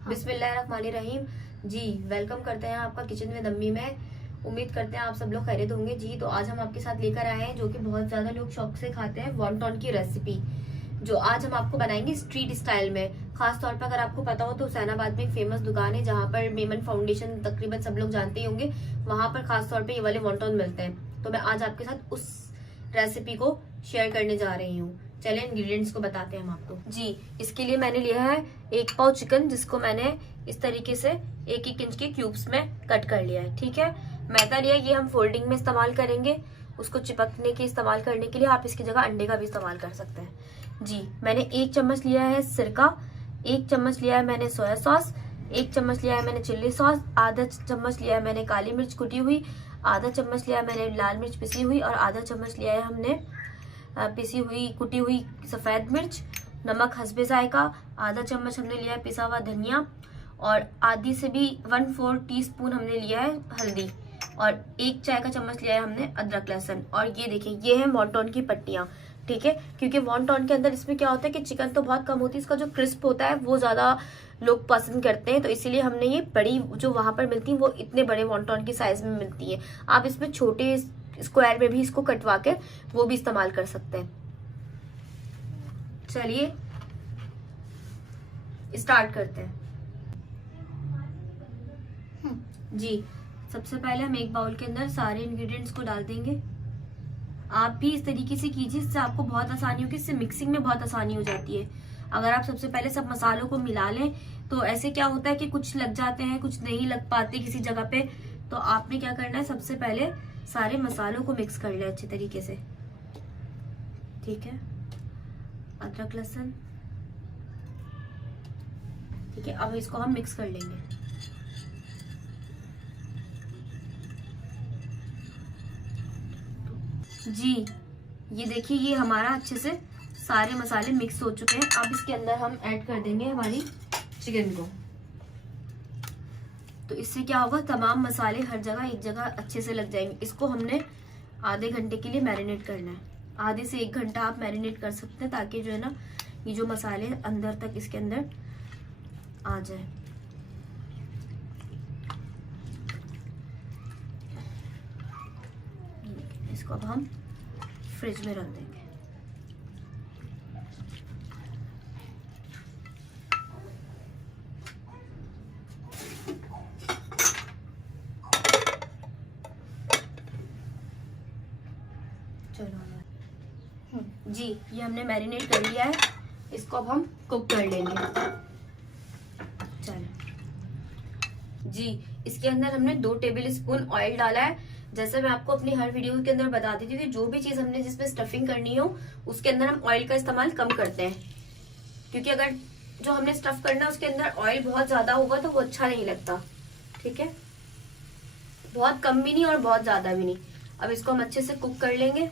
बिस्मिल्लाहिर्रहमानिर्रहीम। जी वेलकम करते हैं आपका किचन विद अम्मी में। उम्मीद करते हैं आप सब लोग खैरियत होंगे। जी तो आज हम आपके साथ लेकर आए हैं जो कि बहुत ज्यादा लोग शौक से खाते हैं, वॉन्टॉन की रेसिपी, जो आज हम आपको बनाएंगे स्ट्रीट स्टाइल में। खास तौर पर अगर आपको पता हो तो हुसैनाबाद में एक फेमस दुकान है जहाँ पर मेमन फाउंडेशन तकरीबन सब लोग जानते ही होंगे, वहां पर खास तौर पर ये वाले वॉन्टॉन मिलते हैं। तो मैं आज आपके साथ उस रेसिपी को शेयर करने जा रही हूँ। चलिए इंग्रेडिएंट्स को बताते हैं हम आपको। जी इसके लिए मैंने लिया है 1 पाव चिकन, जिसको मैंने इस तरीके से 1-1 इंच के क्यूब्स में कट कर लिया है। ठीक है, मैदा लिया, ये हम फोल्डिंग में इस्तेमाल करेंगे। उसको चिपकने के इस्तेमाल करने के लिए आप इसकी जगह अंडे का भी इस्तेमाल कर सकते हैं। जी मैंने 1 चम्मच लिया है सिरका, 1 चम्मच लिया है मैंने सोया सॉस, 1 चम्मच लिया है मैंने चिल्ली सॉस, आधा चम्मच लिया है मैंने काली मिर्च कुटी हुई, आधा चम्मच लिया है मैंने लाल मिर्च पिसी हुई, और आधा चम्मच लिया है हमने पिसी हुई कुटी हुई सफेद मिर्च। नमक हस्बे जायका, आधा चम्मच हमने लिया है पिसा हुआ धनिया, और आधी से भी 1/4 टीस्पून हमने लिया है हल्दी, और 1 चाय का चम्मच लिया है हमने अदरक लहसुन। और ये देखिए ये है वॉन्टॉन की पट्टियां। ठीक है, क्योंकि वॉन्टॉन के अंदर इसमें क्या होता है कि चिकन तो बहुत कम होती है, इसका जो क्रिस्प होता है वो ज्यादा लोग पसंद करते हैं, तो इसीलिए हमने ये बड़ी जो वहां पर मिलती है वो इतने बड़े वॉन्टॉन की साइज में मिलती है। आप इसमें छोटे स्क्वायर में भी इसको कटवा के वो भी इस्तेमाल कर सकते हैं। चलिए स्टार्ट करते हैं। जी सबसे पहले हम एक बाउल के अंदर सारे इंग्रेडिएंट्स को डाल देंगे। आप भी इस तरीके से कीजिए, इससे आपको बहुत आसानी होगी, इससे मिक्सिंग में बहुत आसानी हो जाती है। अगर आप सबसे पहले सब मसालों को मिला लें तो ऐसे क्या होता है कि कुछ लग जाते हैं, कुछ नहीं लग पाते किसी जगह पे। तो आपने क्या करना है, सबसे पहले सारे मसालों को मिक्स कर ले अच्छे तरीके से। ठीक है, अदरक लहसुन, ठीक है, अब इसको हम मिक्स कर लेंगे। जी ये देखिए ये हमारा अच्छे से सारे मसाले मिक्स हो चुके हैं। अब इसके अंदर हम ऐड कर देंगे हमारी चिकन को। तो इससे क्या होगा, तमाम मसाले हर जगह एक जगह अच्छे से लग जाएंगे। इसको हमने आधे घंटे के लिए मैरिनेट करना है। आधे से 1 घंटा आप मैरिनेट कर सकते हैं, ताकि जो है ना ये जो मसाले अंदर तक इसके अंदर आ जाए। इसको अब हम फ्रिज में रख देंगे। चलो जी ये हमने मैरिनेट कर लिया है, इसको अब हम कुक कर लेंगे। चलो जी इसके अंदर हमने 2 टेबल स्पून ऑयल डाला है। जैसे मैं आपको अपनी हर वीडियो के अंदर बताती थी कि जो भी चीज हमने जिसमें स्टफिंग करनी हो उसके अंदर हम ऑयल का इस्तेमाल कम करते हैं, क्योंकि अगर जो हमने स्टफ करना है उसके अंदर ऑयल बहुत ज्यादा होगा तो वो अच्छा नहीं लगता। ठीक है, बहुत कम भी नहीं और बहुत ज्यादा भी नहीं। अब इसको हम अच्छे से कुक कर लेंगे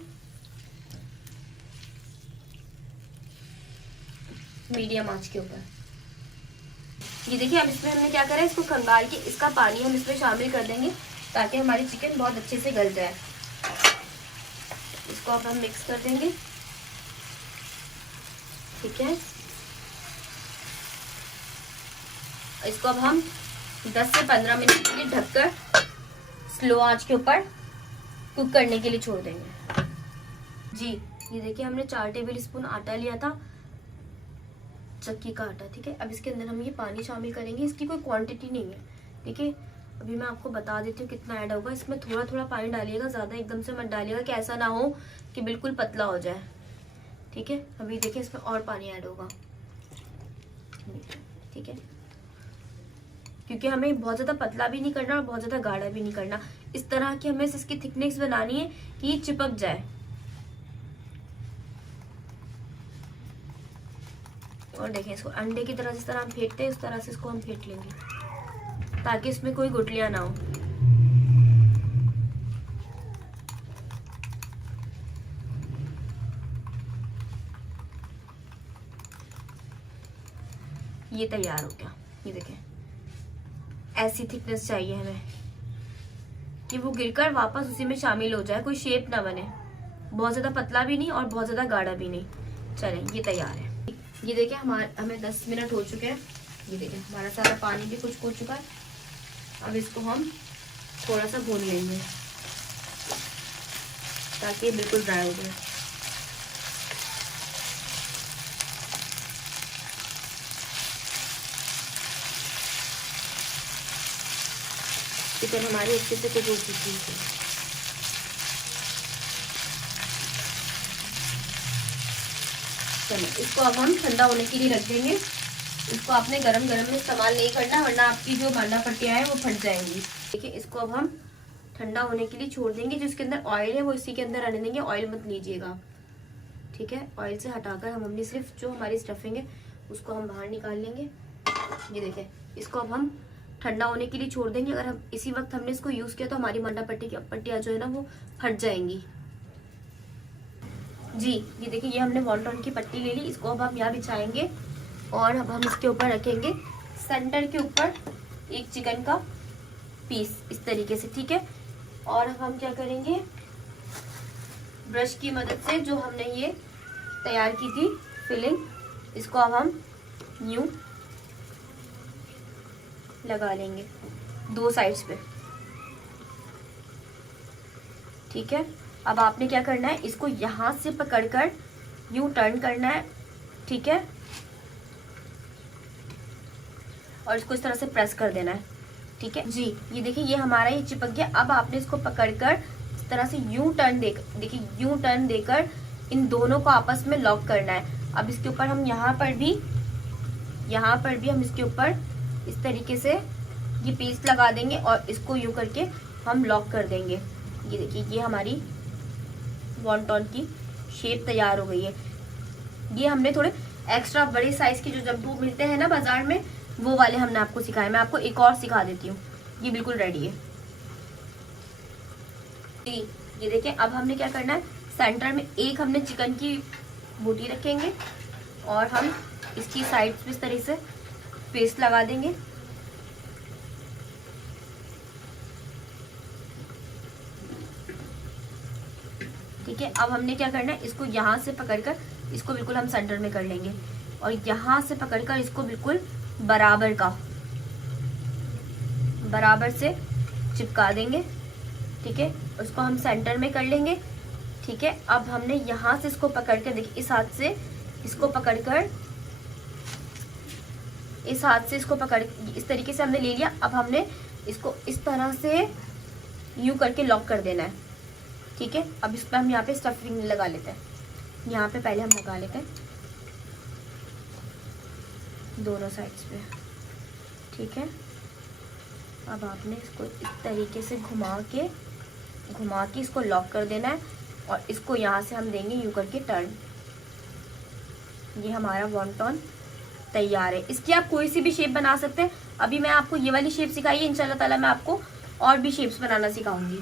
मीडियम आंच के ऊपर। ये देखिए अब इसमें हमने क्या करा है, इसको खंगाल के इसका पानी हम इसमें शामिल कर देंगे ताकि हमारी चिकन बहुत अच्छे से गल जाए। इसको अब हम मिक्स कर देंगे। ठीक है, इसको अब हम 10 से 15 मिनट के लिए ढककर स्लो आंच के ऊपर कुक करने के लिए छोड़ देंगे। जी ये देखिए हमने 4 टेबल स्पून आटा लिया था, चक्की का आटा। ठीक है, अब इसके अंदर हम ये पानी शामिल करेंगे। इसकी कोई क्वांटिटी नहीं है। ठीक है, अभी मैं आपको बता देती हूँ कितना ऐड होगा। इसमें थोड़ा थोड़ा पानी डालिएगा, ज्यादा एकदम से मत डालिएगा कि ऐसा ना हो कि बिल्कुल पतला हो जाए। ठीक है, अभी देखिए इसमें और पानी ऐड होगा। ठीक है, क्योंकि हमें बहुत ज्यादा पतला भी नहीं करना और बहुत ज्यादा गाढ़ा भी नहीं करना। इस तरह की हमें इसकी थिकनेस बनानी है कि ये चिपक जाए। और देखिए इसको अंडे की तरह जिस तरह हम फेंटते हैं उस तरह से इसको हम फेंट लेंगे ताकि इसमें कोई गुठलियां ना हो। ये तैयार हो गया। ये देखिए ऐसी थिकनेस चाहिए हमें कि वो गिरकर वापस उसी में शामिल हो जाए, कोई शेप ना बने, बहुत ज्यादा पतला भी नहीं और बहुत ज्यादा गाढ़ा भी नहीं। चलें ये तैयार है। ये देखिए हमें 10 मिनट हो चुके हैं। ये देखिए हमारा सारा पानी भी कुछ हो चुका है। अब इसको हम थोड़ा सा भून लेंगे ताकि ये बिल्कुल ड्राई हो जाए। चिकन हमारी अच्छे से कुक हो चुकी है। चलो इसको अब हम ठंडा होने के लिए रख देंगे। इसको आपने गरम गरम में इस्तेमाल नहीं करना, वरना आपकी जो मांडा पट्टियाँ हैं वो फट जाएंगी। देखिए इसको अब हम ठंडा होने के लिए छोड़ देंगे। जो इसके अंदर ऑयल है वो इसी के अंदर रहने देंगे, ऑयल मत लीजिएगा, ठीक है। ऑयल से हटाकर हम अपनी सिर्फ जो हमारी स्टफिंग है उसको हम बाहर निकाल लेंगे। ये देखिए इसको अब हम ठंडा होने के लिए छोड़ देंगे। अगर हम इसी वक्त हमने इसको यूज किया तो हमारी मांडा पट्टियाँ जो है ना वो फट जाएंगी। जी ये देखिए ये हमने वॉन्टन की पट्टी ले ली। इसको अब हम यहाँ बिछाएंगे और अब हम इसके ऊपर रखेंगे सेंटर के ऊपर एक चिकन का पीस इस तरीके से, ठीक है। और अब हम क्या करेंगे, ब्रश की मदद से जो हमने ये तैयार की थी फिलिंग, इसको अब हम यूं लगा लेंगे 2 साइड्स पे, ठीक है। अब आपने क्या करना है, इसको यहां से पकड़कर यूं टर्न करना है, ठीक है, और इसको इस तरह से प्रेस कर देना है, ठीक है जी। ये देखिए ये हमारा ये चिपक गया। अब आपने इसको पकड़कर इस तरह से यूं टर्न देखिए यूं टर्न देकर इन दोनों को आपस में लॉक करना है। अब इसके ऊपर हम यहाँ पर भी हम इसके ऊपर इस तरीके से ये पीस लगा देंगे और इसको यूं करके हम लॉक कर देंगे। ये देखिए ये हमारी वॉन्टन की शेप तैयार हो गई है। ये हमने थोड़े एक्स्ट्रा बड़े साइज के जो जंबू मिलते हैं ना बाजार में, वो वाले हमने आपको सिखाए। मैं आपको एक और सिखा देती हूँ। ये बिल्कुल रेडी है। ये देखिए अब हमने क्या करना है, सेंटर में एक हमने चिकन की बोटी रखेंगे और हम इसकी साइड्स पे इस तरह से पेस्ट लगा देंगे। ठीक है, अब हमने क्या करना है, इसको यहाँ से पकड़कर इसको बिल्कुल हम सेंटर में कर लेंगे और यहाँ से पकड़कर इसको बिल्कुल बराबर से चिपका देंगे, ठीक है। उसको हम सेंटर में कर लेंगे, ठीक है। अब हमने यहाँ से इसको पकड़कर देखिए इस हाथ से इसको पकड़कर इस तरीके से हमने ले लिया। अब हमने इसको इस तरह से यूं करके लॉक कर देना है, ठीक है। अब इस पर हम यहाँ पे स्टफिंग लगा लेते हैं। यहाँ पे पहले हम लगा लेते हैं दोनों साइड्स पे, ठीक है। अब आपने इसको इस तरीके से घुमा के इसको लॉक कर देना है और इसको यहाँ से हम देंगे यूं करके टर्न। ये हमारा वॉन्टन तैयार है। इसकी आप कोई सी भी शेप बना सकते हैं। अभी मैं आपको ये वाली शेप सिखाई है, इंशाल्लाह ताला मैं आपको और भी शेप्स बनाना सिखाऊंगी।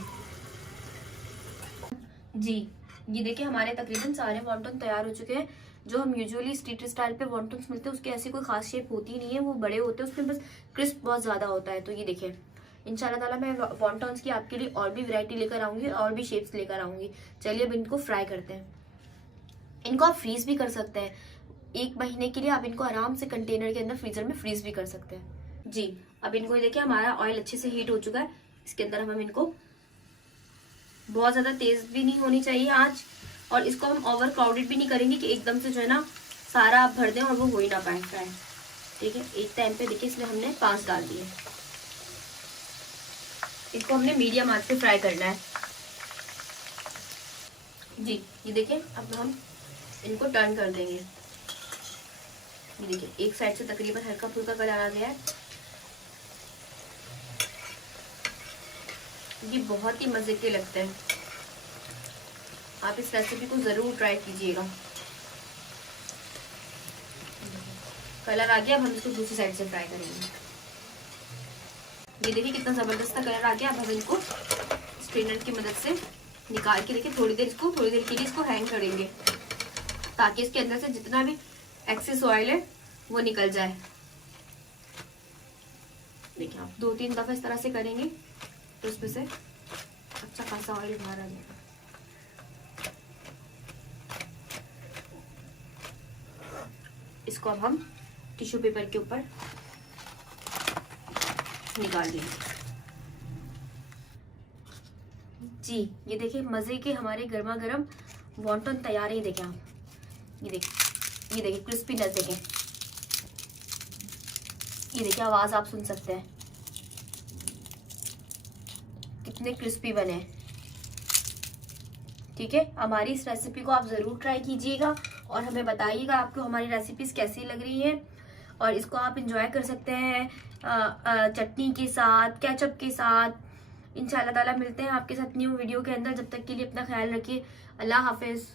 जी ये देखिए हमारे तकरीबन सारे वॉन्टन तैयार हो चुके हैं। जो हम यूजुअली स्ट्रीट स्टाइल पे वॉन्टन्स मिलते हैं उसकी ऐसी कोई खास शेप होती नहीं है, वो बड़े होते हैं, उसमें बस क्रिस्प बहुत ज्यादा होता है। तो ये देखिए इंशाल्लाह ताला मैं वॉन्टन्स की आपके लिए और भी वैरायटी लेकर आऊंगी और भी शेप्स लेकर आऊंगी। चलिए अब इनको फ्राई करते हैं। इनको आप फ्रीज भी कर सकते हैं, 1 महीने के लिए आप इनको आराम से कंटेनर के अंदर फ्रीजर में फ्रीज भी कर सकते हैं। जी अब इनको देखिए हमारा ऑयल अच्छे से हीट हो चुका है। इसके अंदर हम इनको, बहुत ज्यादा तेज भी नहीं होनी चाहिए आंच, और इसको हम ओवर क्राउडेड भी नहीं करेंगे कि एकदम से जो है ना सारा आप भर दें और वो हो ही ना पाए फ्राई, ठीक है। एक टाइम पे देखिए इसमें हमने 5 डाल दिए। इसको हमने मीडियम आंच पे फ्राई करना है। जी ये देखिए अब हम इनको टर्न कर देंगे। ये देखिए एक साइड से तकरीबन हल्का फुल्का कलर आ गया है। ये बहुत ही मजे के लगते हैं, आप इस रेसिपी को जरूर ट्राई कीजिएगा। कलर आ गया, अब हम इसको दूसरी साइड से फ्राई करेंगे। ये देखिए कितना जबरदस्त कलर आ गया। अब हम इनको स्ट्रेनर की मदद से निकाल के देखिए थोड़ी देर के लिए इसको हैंग करेंगे ताकि इसके अंदर से जितना भी एक्सेस ऑयल है वो निकल जाए। देखिए आप 2-3 दफा इस तरह से करेंगे तो उसमें से अच्छा खासा ऑयल बाहर आ जाएगा। इसको अब हम टिश्यू पेपर के ऊपर निकाल दिए। जी ये देखिए मजे के हमारे गर्मा गर्म वॉन्टन तैयार है। देखें आप, ये देखिए क्रिस्पीनेस देखें, ये देखिए आवाज आप सुन सकते हैं कितने क्रिस्पी बने हैं। ठीक है, हमारी इस रेसिपी को आप जरूर ट्राई कीजिएगा और हमें बताइएगा आपको हमारी रेसिपीज कैसी लग रही हैं। और इसको आप इंजॉय कर सकते हैं चटनी के साथ, केचप के साथ। इंशाल्लाह ताला मिलते हैं आपके साथ न्यू वीडियो के अंदर। जब तक के लिए अपना ख्याल रखिए। अल्लाह हाफिज।